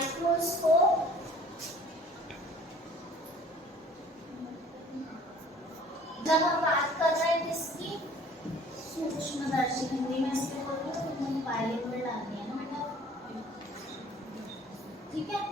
माइक्रोस्कोप जब हम बात कर रहे हैं किसकी, सूक्ष्मदर्शी, हिंदी में इसके बोलते हैं तो मुझे बाइलिंगुअल डालनी है ना बेटा, ठीक है।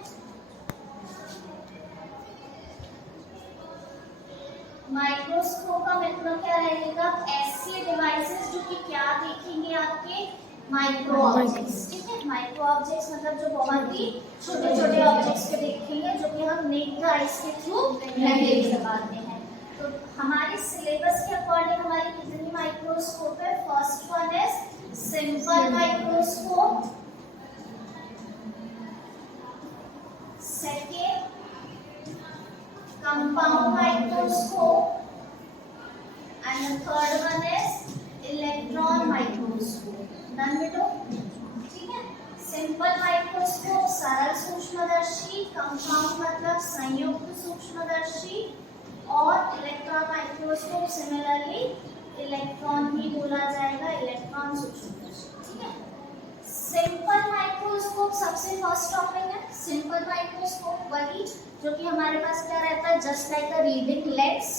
माइक्रोस्कोप का मतलब क्या रहेगा, ऐसे डिवाइसेस जो कि क्या देखेंगे आपके माइक्रो ऑब्जेक्ट्स, ठीक है। माइक्रो ऑब्जेक्ट्स मतलब जो बहुत ही छोटे छोटे ऑब्जेक्ट्स को देखेंगे जो कि हम नेक्ड आईज के थ्रू नहीं देख पाते हैं। तो हमारे सिलेबस के अकॉर्डिंग हमारी कितनी माइक्रोस्कोप है, first one is simple microscope, second compound microscope, and the third one is electron microscope. Done बेटो, ठीक है। सिंपल माइक्रोस्कोप सरल सूक्ष्मदर्शी, कंपाउंड मतलब संयुक्त सूक्ष्मदर्शी, और इलेक्ट्रॉन माइक्रोस्कोप सिमिलरली इलेक्ट्रॉन भी बोला जाएगा, इलेक्ट्रॉन सूक्ष्मदर्शी, ठीक है। सिंपल माइक्रोस्कोप सबसे फर्स्ट टॉपिक है। सिंपल माइक्रोस्कोप वही जो कि हमारे पास क्या रहता है, just like a reading lens,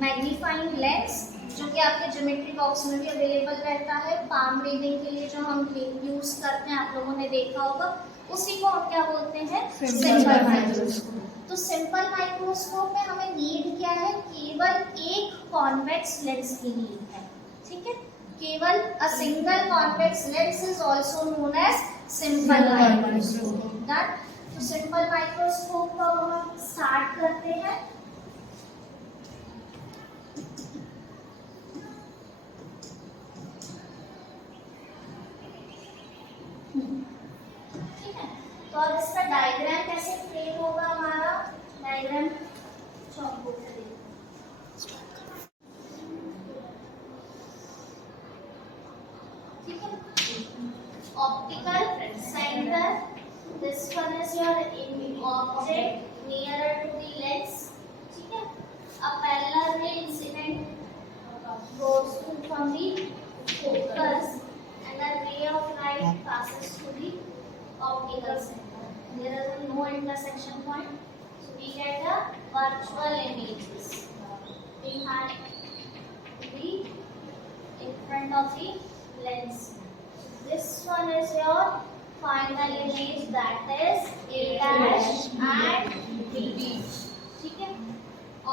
magnifying lens, जो कि आपके ज्योमेट्री बॉक्स में भी अवेलेबल रहता है। पाम रीडिंग के लिए जो हम यूज करते हैं, आप लोगों ने देखा होगा, उसी को हम क्या बोलते हैं, सिंपल माइक्रोस्कोप। तो सिंपल माइक्रोस्कोप में हमें नीड क्या है, केवल एक कॉन्वेक्स लेंस की नीड है, ठीक है। केवल a single convex lens is also known as simple microscope. Done. तो सिंपल माइक्रोस्कोप को हम स्टार्ट करते हैं। ठीक है, तो अब इसका डायग्राम कैसे फ्रेम होगा, हमारा डायग्राम चॉक बोर्ड पे देखो। ठीक है, optical centre, this one is your object nearer to the lens, ठीक है। A parallel ray incident goes from the focus and a ray of light passes through the optical center. There is no intersection point, so we get a virtual images behind the in front of the lens. This one is your final image, that is A dash and B, ठीक है।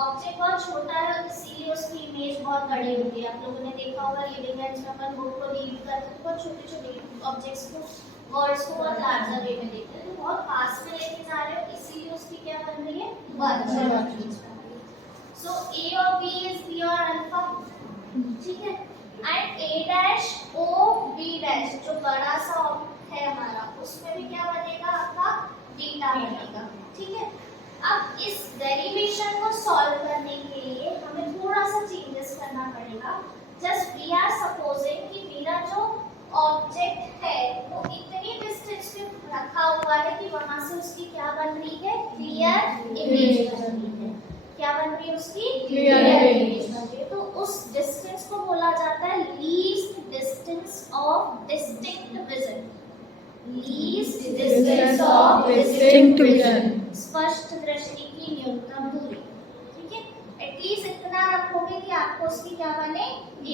ऑब्जेक्ट बहुत छोटा है इसीलिए उसकी इमेज बहुत बड़ी होती है। आप लोगों ने देखा होगा रीडिंग लेंस में अपन बुक को रीड करते हैं तो बहुत छोटे छोटे ऑब्जेक्ट्स को, वर्ड्स को बहुत लार्जर वे में देखते हैं, तो बहुत पास में लेके जा रहे हो इसीलिए उसकी क्या बन रही है, वर्चुअल इमेज। सो A और B इज योर अल्फा, ठीक है, and A dash O B dash जो बड़ा सा है हमारा, उसमें भी क्या बनेगा, आपका बीटा बनेगा, ठीक है। अब इस डेरिवेशन को सॉल्व करने के लिए हमें थोड़ा सा चेंजेस करना पड़ेगा। जस्ट वी आर सपोजिंग कि मेरा जो ऑब्जेक्ट है वो इतनी डिस्टेंस पे रखा हुआ है कि वहां से उसकी क्या बन रही है, क्लियर इमेज बन रही है। क्या बन रही है उसकी, क्लियर इमेज बन रही है। तो उस डिस्टेंस को बोला जाता है least distance of distinct vision, least distance of distinct vision, स्पष्ट दृष्टि की न्यूनतम दूरी, ठीक है। एटलीस्ट इतना रखोगे कि आपको उसकी क्या बने,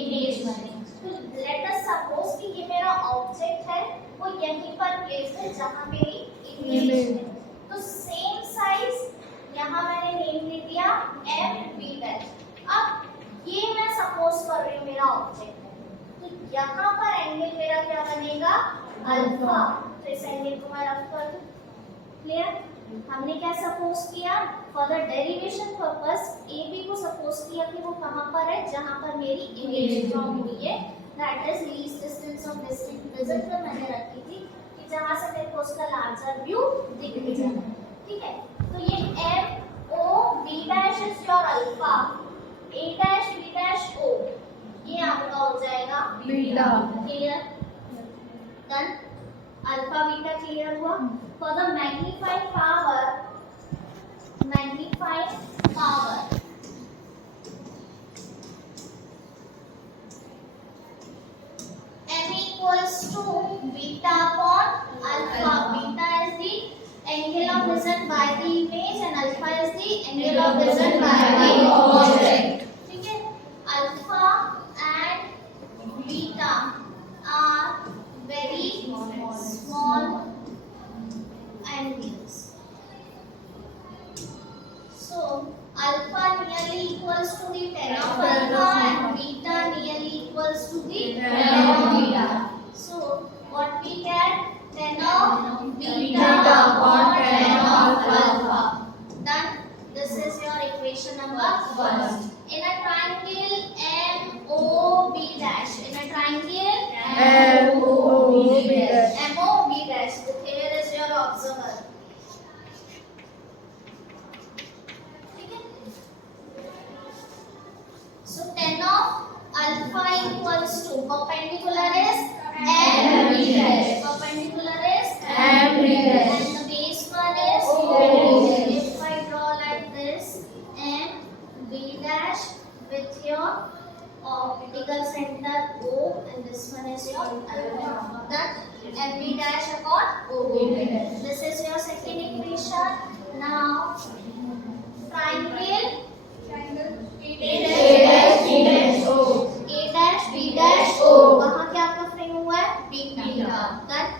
इमेज बने। तो लेट अस सपोज कि ये मेरा ऑब्जेक्ट है, वो यहीं पर प्लेस है जहां मेरी इमेज है। तो सेम साइज यहाँ मैंने नेम दे दिया MB डैश। अब ये मैं सपोज कर रही हूँ मेरा ऑब्जेक्ट है, तो यहाँ पर एंगल मेरा क्या बनेगा, अल्फा। तो इस एंगल को मैं रफ कर दूं, क्लियर। हमने क्या सपोज किया, for the derivation purpose AB को सपोज किया कि वो कहाँ पर है, जहाँ पर मेरी इमेज ड्रॉ हुई है, that is least distance of distinct vision. तो मैंने रखी थी कि जहाँ से मेरे को उसका लार्जर व्यू दिख जाए, ठीक है। तो ये MO B dash is your alpha, A dash B dash O ये आपका हो जाएगा beta, clear. Done, alpha beta clear हुआ। For the magnified power M equals to beta upon alpha. Beta is the angle of vision by the image and alpha is the angle of vision by the object. ठीक है, alpha and beta are very small angles. So alpha nearly equals to the tan of alpha and beta nearly equals to the tan of beta. So what we get? Tan of beta upon tan of alpha. Done. This is your equation number 1. In a triangle MOB dash. In a triangle MOB dash. Here is your observer. So tan of alpha equals to perpendicular is MB dash. Perpendicular is MB dash. And the base one is OB. If I draw like this, MB dash with your optical center O, and this one is your alpha. That MB dash upon OB dash. This is your second equation. Now triangle वहाँ क्या आपका फ्रेम हुआ है बीटा.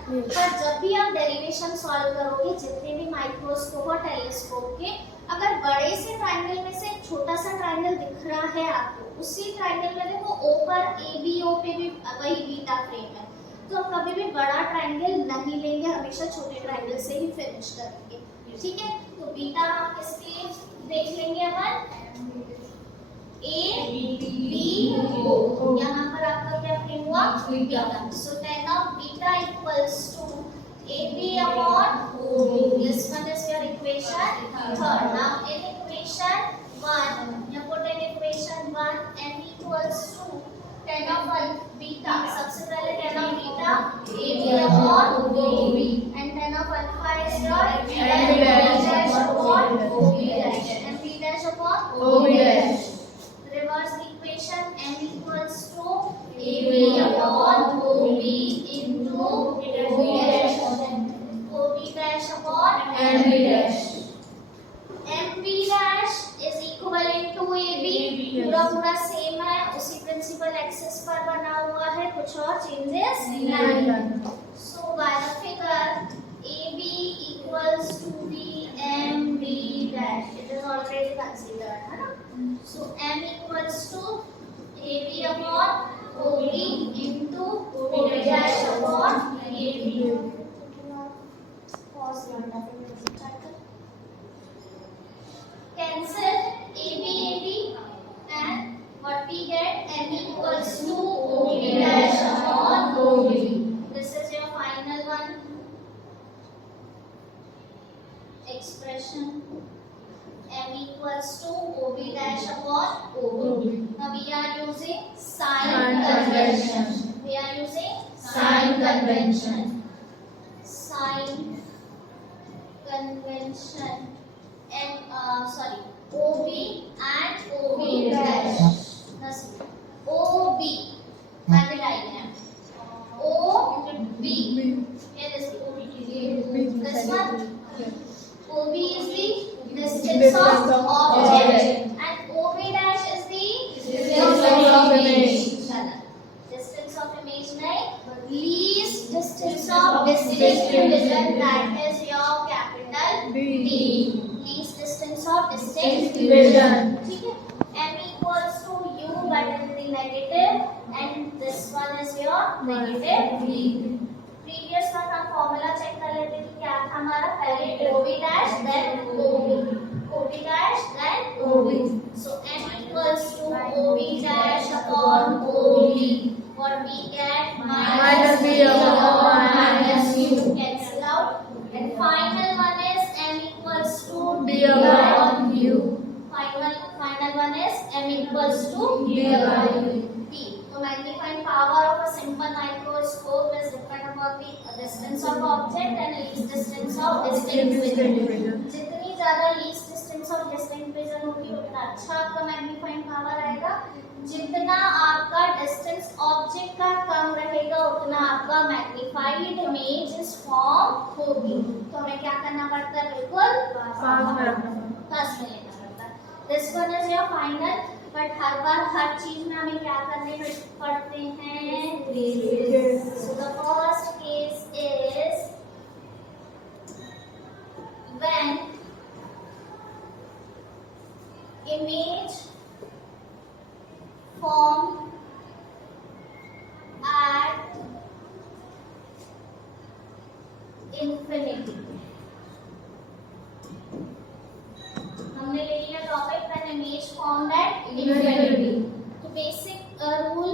पर जब भी आप derivation solve करोगे जितने भी माइक्रोस्कोप और टेलीस्कोप के, अगर बड़े से ट्रायंगल में से एक छोटा सा ट्रायंगल दिख रहा है आपको, उसी ट्रायंगल में देखो ओ पर ABO पे भी वही बीटा फ्रेम है, तो हम कभी भी बड़ा ट्रायंगल नहीं लेंगे, हमेशा छोटे ट्रायंगल से ही फिनिश करेंगे. ठीक है, तो बीटा आप किसके देख लेंगे अपन ABO. यहाँ पर आपका क्या फ्रेम हुआ बीटा. सो tan of beta equals to AB upon OB. This one is your equation 3rd. Now in equation 1, you put in equation 1 m equals to tan of beta. सबसे पहले tan of beta AB upon OB and tan of alpha is your MB dash upon OB dash. MB dash upon OB dash. Reverse the equation m equals to AB upon OB into OB dash. OB dash upon MB dash. MB dash is equivalent to AB. पूरा सेम है, उसी principal axis पर बना हुआ है, कुछ और चेंजेस नहीं. So by the figure AB equals to the MB dash. It is already considered, है ना? So m equals to AB upon OB into OB dash upon AB. Cancel AB and what we get, m equals to OB dash upon OB. This is your final one expression. M equals to OB dash upon OB. Now we are using sign convention. We are using sign convention. Sign convention. OB and OB dash. OB by the diagram. OB. Here is OB. This one. OB is the distance of object and OB dash is the distance of image. Distance of image नहीं, least distance of distinct vision, that is your capital D. Least distance of distinct vision. ठीक है, m equals to u but it will be negative and this one is your negative d. Previous का हम formula check कर लेते हैं कि क्या था हमारा, पहले OB dash then OB dash then OB. So m equals to OB dash upon OB. What we get, minus b upon minus u. Cancel out. And final one is m equals to d upon u. Final one is m equals to d upon u. So magnifying power of a simple microscope is depend upon the distance of object and least distance of distinct vision. जितनी ज़्यादा least distance of distinct vision होगी उतना अच्छा आपका magnifying power आएगा. जितना आपका distance object का कम रहेगा उतना आपका मैग्नीफाइड इमेज इज फॉर्म होगी। तो हमें क्या करना पड़ता है, बिल्कुल पास में लेना पड़ता है। This one is your final, but हर बार हर चीज में हमें क्या करने पड़ते हैं। So the first case is when image form at infinity। हमने ले लिया topic when image formed at infinity। तो बेसिक रूल,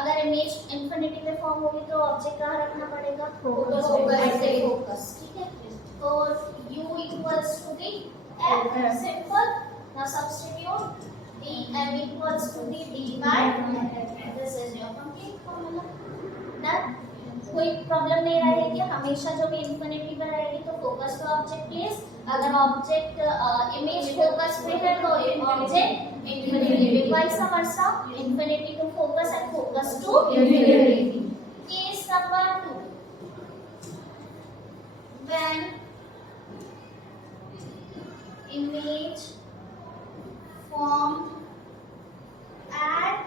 अगर इमेज इंफिनिटी में फॉर्म होगी तो ऑब्जेक्ट कहाँ रखना पड़ेगा, फोकस। ठीक है, तो u equals to the f, simple। Now substitute dm equals to the d by f। This is your complete formula। Done। कोई प्रॉब्लम नहीं रहेगी, हमेशा जो भी इंफिनिटी पे रहेगी तो फोकस टू ऑब्जेक्ट प्लेस, अगर ऑब्जेक्ट इमेज फोकस पे है तो ऑब्जेक्ट इंफिनिटी पे, vice versa, infinity to focus and focus to infinity. Case number 2, when image form at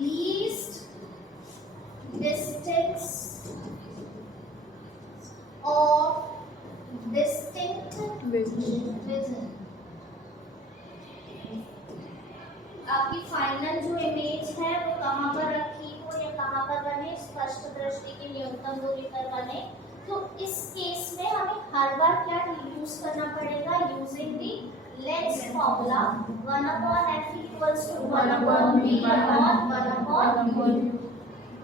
least distance of distinct vision। आपकी फाइनल जो इमेज है वो कहाँ पर रखी हो या कहाँ पर बने, स्पष्ट दृष्टि की न्यूनतम दूरी पर बने। तो इस केस में हमें हर बार क्या यूज करना पड़ेगा, using the lens formula 1/f equals to 1/b upon 1/u।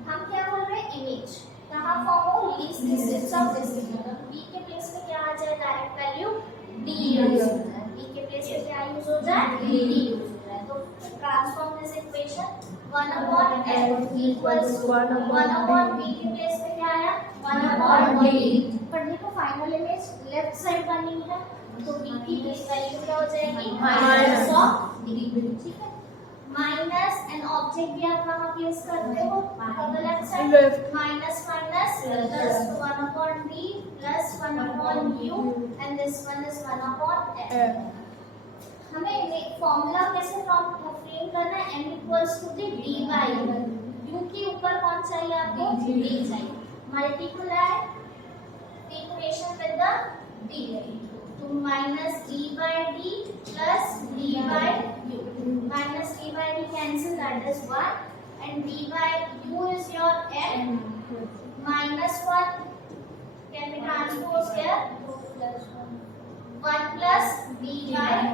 हम क्या बोल रहे हैं, इमेज कहाँ फॉर्म हो, least distance of distance. b के प्लेस पे क्या आ जाए, डायरेक्ट वैल्यू d यूज हो जाए, b के प्लेस पे क्या यूज हो जाए, d यूज हो जाए। तो transform this equation 1/f equals to 1/b के प्लेस पे क्या आया, 1/d। पर देखो फाइनल इमेज लेफ्ट साइड बनी है तो b की वैल्यू क्या हो जाएगी, माइनस ऑफ d। ठीक है, माइनस एंड ऑब्जेक्ट भी आप कहाँ प्लेस करते हो, on the left side, minus minus plus 1/d plus 1/u and this one is 1/f। हमें फॉर्मूला कैसे फ्रेम करना है, m equals to the d by u के ऊपर कौन चाहिए आपको, d चाहिए, multiply the equation with the d, तो minus d by d plus d by u, minus d by d cancel, that is 1 and d by u is your m, minus 1 can be transposed here, 1 plus d by m।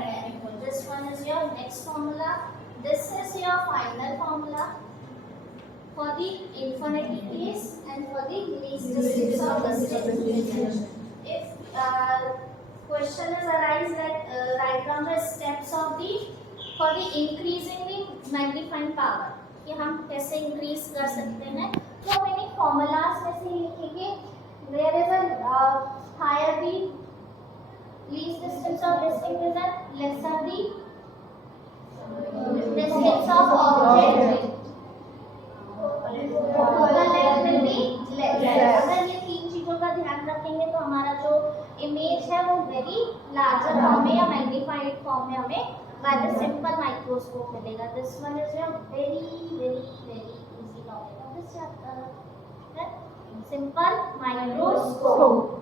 This one is your next formula, this is your final formula for the infinity case and for the least distance of distance। If question is arise that write down the steps of the for the increasing the magnifying power, कि हम कैसे increase कर सकते हैं, तो हम इन्हीं formulas में से लिखेंगे। There is a higher the least distance of distinct vision, lesser the distance of object, the length will be less। अगर ये तीन चीजों का ध्यान रखेंगे तो हमारा जो इमेज है वो वेरी लार्जर फॉर्म में या मैग्नीफाइड फॉर्म में हमें बाय द सिंपल माइक्रोस्कोप मिलेगा। This one is your very very very easy topic of this chapter, simple microscope.